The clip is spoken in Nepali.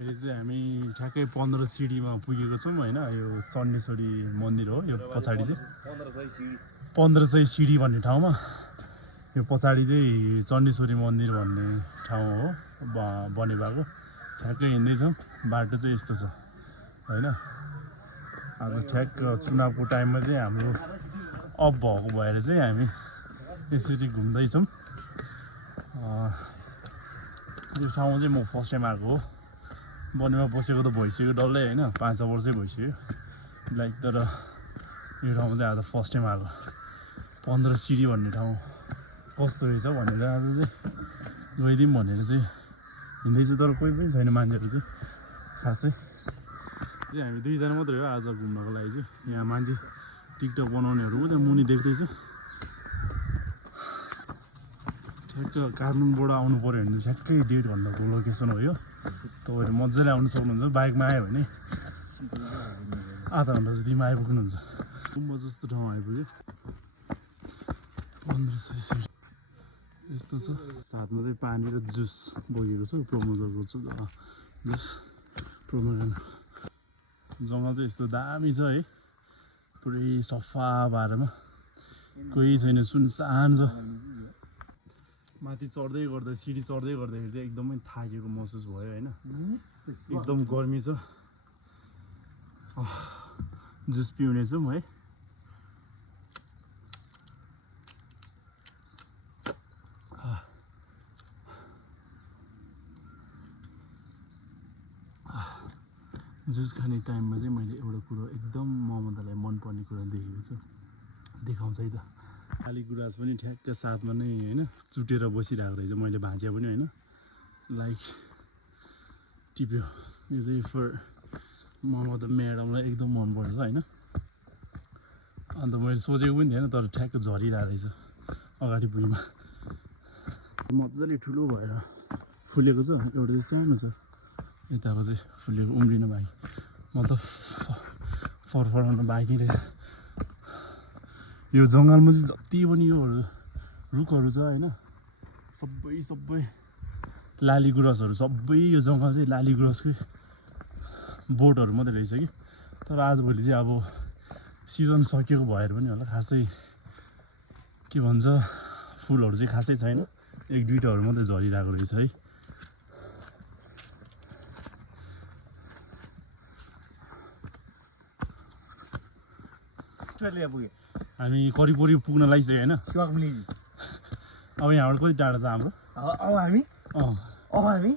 अहिले चाहिँ हामी ठ्याक्कै 15 सिडीमा पुगेको छौँ होइन। यो चण्डेश्वरी मन्दिर हो। यो पछाडि चाहिँ 1500 सिडी भन्ने ठाउँमा यो पछाडि चाहिँ चण्डेश्वरी मन्दिर भन्ने ठाउँ हो बनेपाको। ठ्याक्कै हिँड्दैछौँ। बाटो चाहिँ यस्तो छ होइन। आज ठ्याक्क चुनावको टाइममा चाहिँ हाम्रो अफ भएको भएर चाहिँ हामी यसरी घुम्दैछौँ। यो ठाउँ चाहिँ म फर्स्ट टाइम आएको हो। बनेमा बसेको त भइसक्यो डल्लै होइन, 5 वर्षै भइसक्यो लाइक। तर यो ठाउँ चाहिँ आज फर्स्ट टाइम आएको। 15 सिडी भन्ने ठाउँ कस्तो रहेछ भनेर आज चाहिँ गइदिउँ भनेर चाहिँ हिँड्दैछु। तर कोही पनि छैन मान्छेहरू चाहिँ खासै। हामी 2 जना मात्रै हो आज घुम्नको लागि चाहिँ। यहाँ मान्छे टिकटक बनाउनेहरू पनि त्यहाँ मुनि देख्दैछु। ठ्याक्क काठमाडौँबाट आउनु पऱ्यो भने चाहिँ ठ्याक्कै 1.5 घन्टाको लोकेसन हो यो। तपाईँहरू मजाले आउनु सक्नुहुन्छ। बाइकमा आयो भने आधा घन्टा जतिमा आइपुग्नुहुन्छ। गुम्बा जस्तो ठाउँ आइपुग्यो। 1500 सिडी यस्तो छ। साथमा चाहिँ पानी र जुस बोकेको छ। प्रमोदरको जुस प्रमोदर। जङ्गल चाहिँ यस्तो दामी छ है। पुरै सफा बाटोमा कोही छैन, सुनसान छ। माथि चढ्दै गर्दा सिडी चढ्दै गर्दाखेरि चाहिँ एकदमै थाकेको महसुस भयो होइन। एकदम गर्मी छ। जुस पिउने छौँ है। जुस खाने टाइममा चाहिँ मैले एउटा कुरो एकदम ममतालाई मनपर्ने कुरा देखेको छु। देखाउँछ है त। खाली गुराँस पनि ठ्याक्क साथमा नै होइन चुटेर बसिरहेको रहेछ। मैले भाँच्यो पनि होइन लाइक टिप्यो। यो चाहिँ फर ममता म्याडमलाई एकदम मनपर्छ होइन। अन्त मैले सोचेको पनि थिएन तर ठ्याक्क झरिरहेको रहेछ अगाडि भुइँमा। मजाले ठुलो भएर फुलेको छ। एउटा चाहिँ सानो छ। यताको चाहिँ फुलेको उम्रिन बाँकी, मतलब फरफराउन बाँकी रहेछ। यो जङ्गलमा चाहिँ जति पनि यो रुखहरू छ होइन, सबै लाली गुराँसहरू सबै यो जङ्गल चाहिँ लाली गुराँसकै बोटहरू मात्रै रहेछ कि। तर आजभोलि चाहिँ अब सिजन सकिएको भएर पनि होला खासै के भन्छ फुलहरू चाहिँ खासै छैन। 1-2टाहरू मात्रै झरिरहेको रहेछ है। हामी करिब पुग्न लागिसक्यो होइन। अब यहाँबाट कति टाढा छ हाम्रो? अब हामी